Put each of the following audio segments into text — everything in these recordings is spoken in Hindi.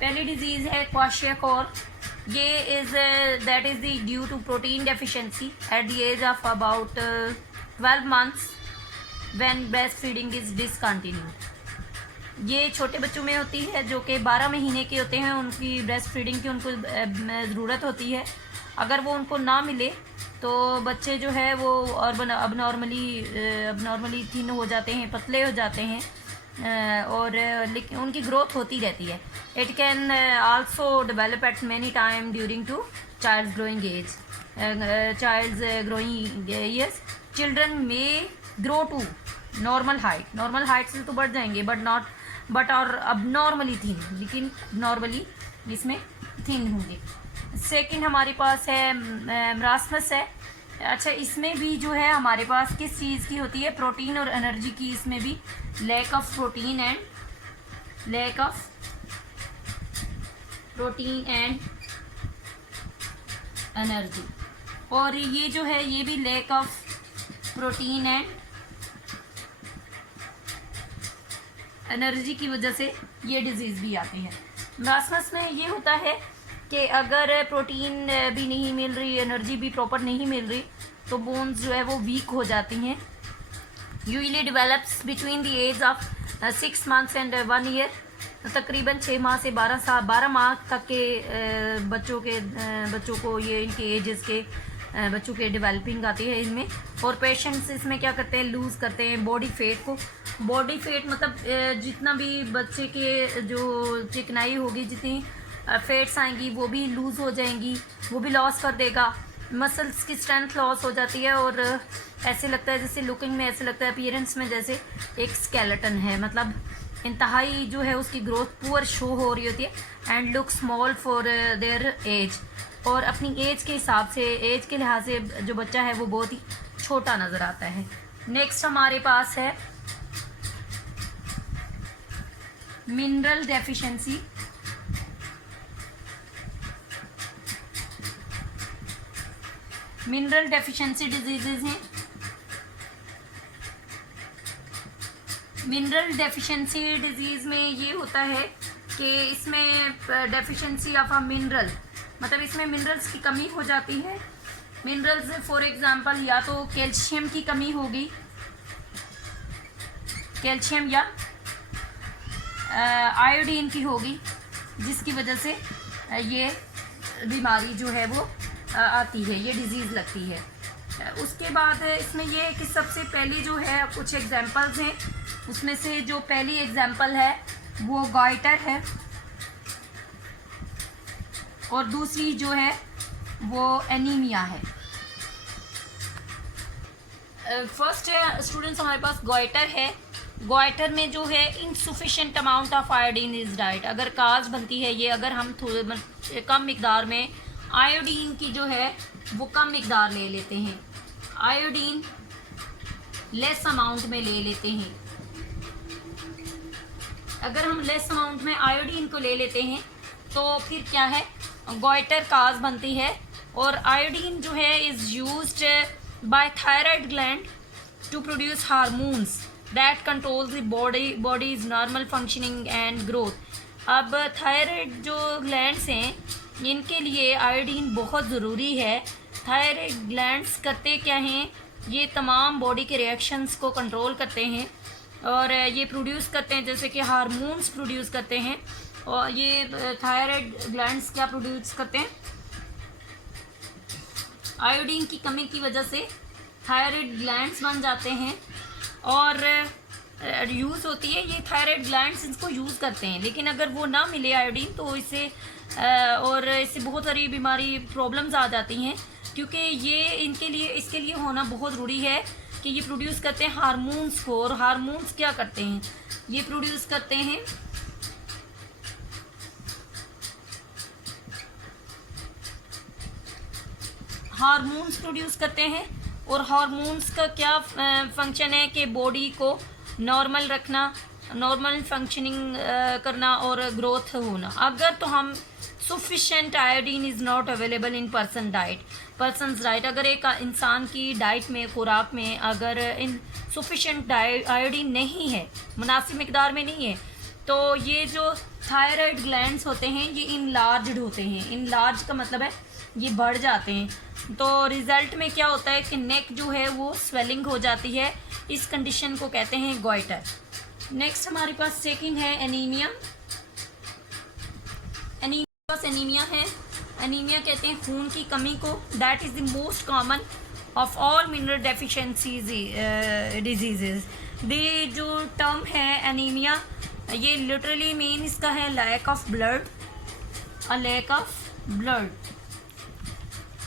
पहली डिजीज़ है क्वाशियाकोर। ये that is the due to protein deficiency at the age of about 12 months when breast feeding is discontinued. ये छोटे बच्चों में होती है जो कि 12 महीने के होते हैं, उनकी ब्रेस्ट फीडिंग की उनको ज़रूरत होती है। अगर वो उनको ना मिले तो बच्चे जो है वो अब नॉर्मली थिन हो जाते हैं, पतले हो जाते हैं, और लेकिन उनकी ग्रोथ होती रहती है। It can also develop at many time during to child's growing years. Children में ग्रो टू नॉर्मल हाइट से तो बढ़ जाएंगे but are abnormally thin, लेकिन नॉर्मली इसमें थिन होंगे। सेकंड हमारे पास है मरासमस है। अच्छा, इसमें भी जो है हमारे पास किस चीज़ की होती है, प्रोटीन और एनर्जी की। इसमें भी lack of protein and energy, और ये जो है ये भी lack of protein and energy की वजह से ये डिजीज़ भी आती है। मरासमस में ये होता है कि अगर प्रोटीन भी नहीं मिल रही, एनर्जी भी प्रॉपर नहीं मिल रही, तो बोन्स जो है वो वीक हो जाती हैं। Usually develops between the age of 6 months and 1 year. तकरीबन 6 माह से 12 माह तक के बच्चों को ये इनके एजेस के बच्चों के डेवलपिंग आती है इनमें। और पेशेंट्स इसमें क्या करते हैं, लूज़ करते हैं बॉडी फेट मतलब जितना भी बच्चे के जो चिकनाई होगी, जितनी फैट्स आएंगी वो भी लूज़ हो जाएंगी, वो भी लॉस कर देगा। मसल्स की स्ट्रेंथ लॉस हो जाती है और ऐसे लगता है जैसे लुकिंग में ऐसे लगता है अपीयरेंस में जैसे एक स्केलेटन है, मतलब इंतहाई जो है उसकी ग्रोथ पुअर शो हो रही होती है and look small for their age. और अपनी एज के हिसाब से, एज के लिहाज से जो बच्चा है वो बहुत ही छोटा नज़र आता है। नेक्स्ट हमारे पास है mineral deficiency. Mineral deficiency diseases हैं। मिनरल डेफिशिएंसी डिजीज़ में ये होता है कि इसमें डेफिशिएंसी ऑफ अ मिनरल, मतलब इसमें मिनरल्स की कमी हो जाती है। मिनरल्स फॉर एग्जांपल या तो कैल्शियम की कमी होगी, कैल्शियम या आयोडीन की होगी, जिसकी वजह से ये बीमारी जो है वो आती है, ये डिजीज़ लगती है। उसके बाद इसमें ये है कि सबसे पहली जो है कुछ एग्जांपल्स हैं, उसमें से जो पहली एग्जांपल है वो गॉइटर है और दूसरी जो है वो एनीमिया है। फर्स्ट स्टूडेंट्स हमारे पास गॉइटर है। गॉइटर में जो है insufficient amount of iodine is diet, अगर काज बनती है ये, अगर हम थोड़े कम मिकदार में आयोडीन की जो है वो कम मिकदार ले लेते हैं, आयोडीन लेस अमाउंट में ले लेते हैं। अगर हम लेस अमाउंट में आयोडीन को ले लेते हैं तो फिर क्या है, गॉइटर काज बनती है। और आयोडीन जो है is used by thyroid gland to produce hormones that controls the body's normal functioning and growth. अब थायराइड जो ग्लैंड्स हैं इनके लिए आयोडीन बहुत ज़रूरी है। थायराइड ग्लैंड्स करते क्या हैं, ये तमाम बॉडी के रिएक्शंस को कंट्रोल करते हैं और ये प्रोड्यूस करते हैं, जैसे कि हार्मोन्स प्रोड्यूस करते हैं। और ये थायराइड ग्लैंड्स क्या प्रोड्यूस करते हैं, आयोडीन की कमी की वजह से थायराइड ग्लैंड्स बन जाते हैं और यूज़ होती है ये थायराइड ग्लैंड्स, इनको यूज़ करते हैं। लेकिन अगर वो ना मिले आयोडीन तो इससे बहुत सारी बीमारी प्रॉब्लम्स आ जाती हैं, क्योंकि ये इसके लिए होना बहुत ज़रूरी है कि ये प्रोड्यूस करते हैं हार्मोन्स को। और हार्मोन्स क्या करते हैं, ये प्रोड्यूस करते हैं हार्मोन्स प्रोड्यूस करते हैं। और हार्मोन्स का क्या फंक्शन है कि बॉडी को नॉर्मल रखना, नॉर्मल फंक्शनिंग करना और ग्रोथ होना। अगर तो हम sufficient iodine is not available in persons diet, अगर एक इंसान की डाइट में, खुराक में अगर इन सफिशेंट आयोडीन नहीं है, मुनासिब मिकदार में नहीं है, तो ये जो थायराइड ग्लैंड्स होते हैं ये इनलार्ज्ड होते हैं। इनलार्ज का मतलब है ये बढ़ जाते हैं। तो रिज़ल्ट में क्या होता है कि नेक जो है वो स्वेलिंग हो जाती है। इस कंडीशन को कहते हैं गॉइटर। नेक्स्ट हमारे पास सेकंड है एनीमिया। एनीमिया है। एनीमिया कहते हैं खून की कमी को। That is the most common of all mineral deficiencies diseases. The जो टर्म है एनीमिया, ये लिटरली मीन इसका है lack of blood, a lack of blood,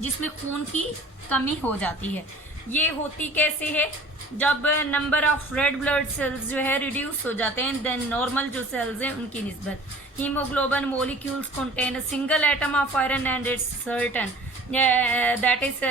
जिसमें खून की कमी हो जाती है। ये होती कैसे है? जब number of red blood sales जो है रिड्यूस हो जाते हैं देन नॉर्मल जो सेल्स हैं उनकी निस्बत। Haemoglobin molecules contain a single atom of iron and it's certain that is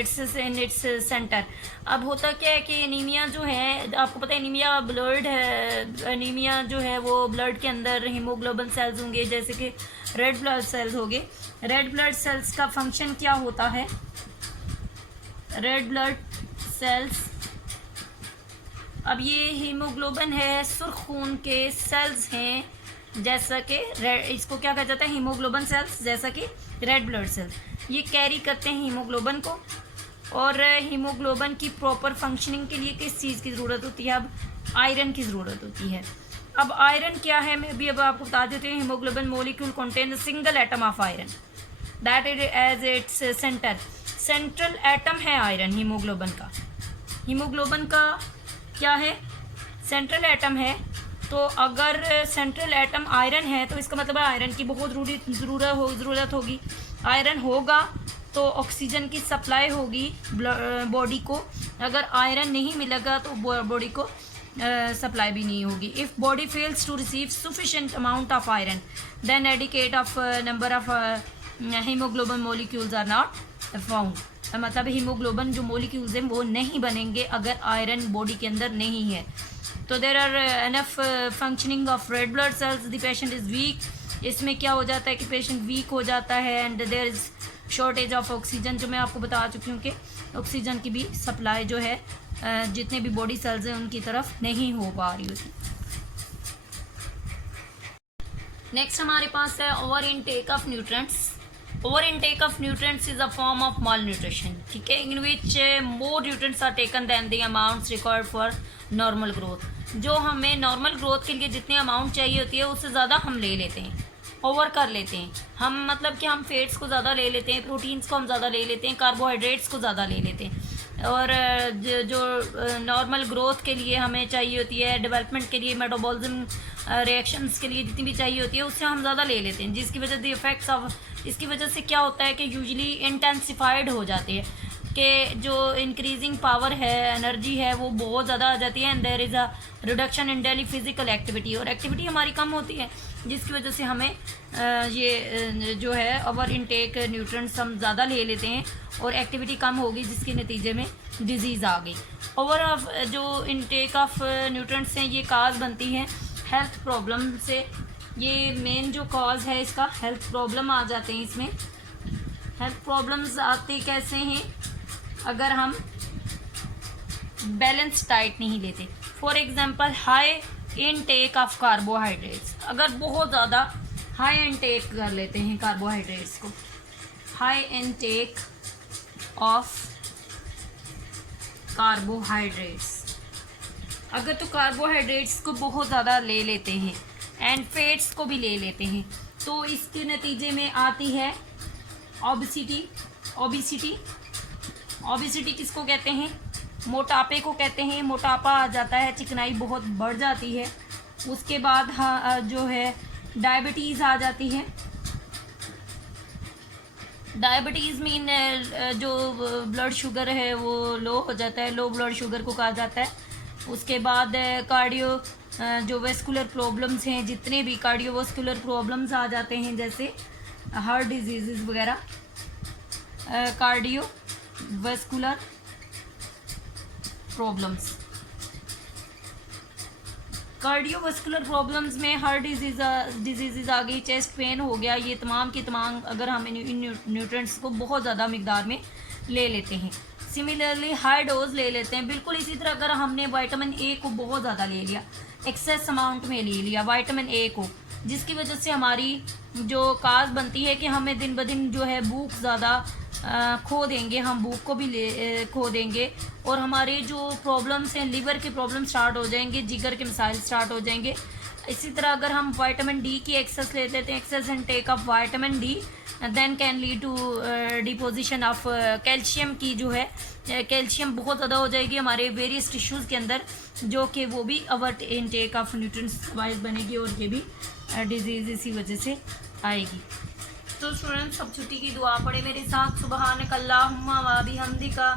it's in its centre. अब होता क्या है कि एनीमिया जो है, आपको पता है एनीमिया ब्लड है। एनीमिया जो है वो ब्लड के अंदर हीमोग्लोबिन सेल्स होंगे जैसे कि रेड ब्लड सेल्स हो गए। रेड ब्लड सेल्स का फंक्शन क्या होता है? रेड ब्लड सेल्स, अब ये हीमोग्लोबिन है, सुर्ख खून के सेल्स हैं जैसा कि इसको क्या कहा जाता है? हीमोग्लोबिन सेल्स, जैसा कि रेड ब्लड सेल्स। ये कैरी करते हैं हीमोग्लोबिन को। और हीमोग्लोबिन की प्रॉपर फंक्शनिंग के लिए किस चीज़ की ज़रूरत होती है? अब आयरन की ज़रूरत होती है। अब आयरन क्या है मैं भी अब आपको बता देती हूँ। Haemoglobin molecule contain single atom of iron that is as its centre. Central atom है आयरन हीमोग्लोबिन का। हीमोग्लोबिन का क्या है? सेंट्रल एटम है। तो अगर सेंट्रल एटम आयरन है तो इसका मतलब है आयरन की बहुत ज़रूरत होगी। आयरन होगा तो ऑक्सीजन की सप्लाई होगी बॉडी को। अगर आयरन नहीं मिलेगा तो बॉडी को सप्लाई भी नहीं होगी। If body fails to receive sufficient amount of iron then adequate of number of haemoglobin molecules are not found. मतलब हीमोग्लोबिन जो मोलिक्यूल्स हैं वो नहीं बनेंगे अगर आयरन बॉडी के अंदर नहीं है। तो there are enough functioning of red blood cells, the patient is weak. इसमें क्या हो जाता है कि पेशेंट वीक हो जाता है and there is shortage of oxygen, जो मैं आपको बता चुकी हूँ कि ऑक्सीजन की भी सप्लाई जो है जितने भी बॉडी सेल्स हैं उनकी तरफ नहीं हो पा रही होती। नेक्स्ट हमारे पास है over intake of nutrients. Over intake of nutrients is a form of malnutrition, ठीक है, in which more nutrients are taken than the amounts required for normal growth. जो हमें नॉर्मल ग्रोथ के लिए जितनी अमाउंट चाहिए होती है उससे ज़्यादा हम ले लेते हैं, ओवर कर लेते हैं हम। मतलब कि हम फैट्स को ज़्यादा ले लेते हैं, प्रोटीन्स को हम ज़्यादा ले लेते हैं, कार्बोहाइड्रेट्स को ज़्यादा ले लेते हैं। और जो नॉर्मल ग्रोथ के लिए हमें चाहिए होती है, डेवलपमेंट के लिए, मेटाबॉलिज्म रिएक्शंस के लिए जितनी भी चाहिए होती है उससे हम ज़्यादा ले लेते हैं, जिसकी वजह से इफेक्ट्स ऑफ इसकी वजह से क्या होता है कि यूजुअली इंटेंसिफाइड हो जाती है कि जो इंक्रीजिंग पावर है, एनर्जी है, वो बहुत ज़्यादा आ जाती है and there is a reduction in daily physical activity, और एक्टिविटी हमारी कम होती है जिसकी वजह से हमें ये जो है ओवर इनटेक न्यूट्रिएंट्स हम ज़्यादा ले लेते हैं और एक्टिविटी कम होगी जिसके नतीजे में डिजीज़ आ गई। ओवर ऑफ जो इनटेक ऑफ न्यूट्रिएंट्स हैं ये काज बनती हैं हेल्थ प्रॉब्लम से। ये मेन जो कॉज है इसका हेल्थ प्रॉब्लम आ जाते हैं। इसमें हेल्थ प्रॉब्लम्स आते कैसे हैं? अगर हम बैलेंस डाइट नहीं लेते। For example high intake of carbohydrates, अगर बहुत ज़्यादा हाई इनटेक कर लेते हैं कार्बोहाइड्रेट्स को, हाई इनटेक ऑफ कार्बोहाइड्रेट्स, अगर तो कार्बोहाइड्रेट्स को बहुत ज़्यादा ले लेते हैं एंड फैट्स को भी ले लेते हैं तो इसके नतीजे में आती है ओबेसिटी। ओबेसिटी किसको कहते हैं? मोटापे को कहते हैं। मोटापा आ जाता है, चिकनाई बहुत बढ़ जाती है। उसके बाद जो है डायबिटीज़ आ जाती है। डायबिटीज़ मीन जो ब्लड शुगर है वो लो हो जाता है, लो ब्लड शुगर को कहा जाता है। उसके बाद कार्डियो जो वेस्कुलर प्रॉब्लम्स हैं, जितने भी कार्डियोवास्कुलर प्रॉब्लम्स आ जाते हैं जैसे हार्ट डिजीज़ वगैरह, कार्डियोवास्कुलर प्रॉब्लम्स। कार्डियोवास्कुलर प्रॉब्लम्स में हार्ट डिजीज़ आ गई, चेस्ट पेन हो गया, ये तमाम की तमाम अगर हम इन न्यूट्रिएंट्स को बहुत ज़्यादा मिकदार में ले लेते हैं। सिमिलरली हाई डोज ले लेते हैं। बिल्कुल इसी तरह अगर हमने विटामिन ए को बहुत ज़्यादा ले लिया, एक्सेस अमाउंट में ले लिया विटामिन ए को, जिसकी वजह से हमारी जो काज बनती है कि हमें दिन ब दिन जो है भूख ज़्यादा खो देंगे, हम भूख को भी खो देंगे, और हमारे जो प्रॉब्लम्स हैं, लिवर के प्रॉब्लम स्टार्ट हो जाएंगे, जिगर के मसाइल स्टार्ट हो जाएंगे। इसी तरह अगर हम विटामिन डी की एक्सेस ले लेते हैं, excess intake of vitamin D then can lead to deposition of calcium की जो है कैल्शियम बहुत ज़्यादा हो जाएगी हमारे वेरियस टिश्यूज़ के अंदर, जो कि वो भी over intake of nutrients wise बनेगी, और ये भी डिजीज़ इसी वजह से आएगी। तो स्टूडेंट्स, सब छुट्टी की दुआ पढ़े मेरे साथ। सुबहानक अल्लाहुम्मा व बिहम्दिका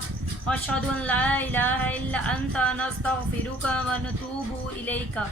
व अशहदु अन ला इलाहा इल्ला अंता नस्तगफिरुका व नतूबु इलैका।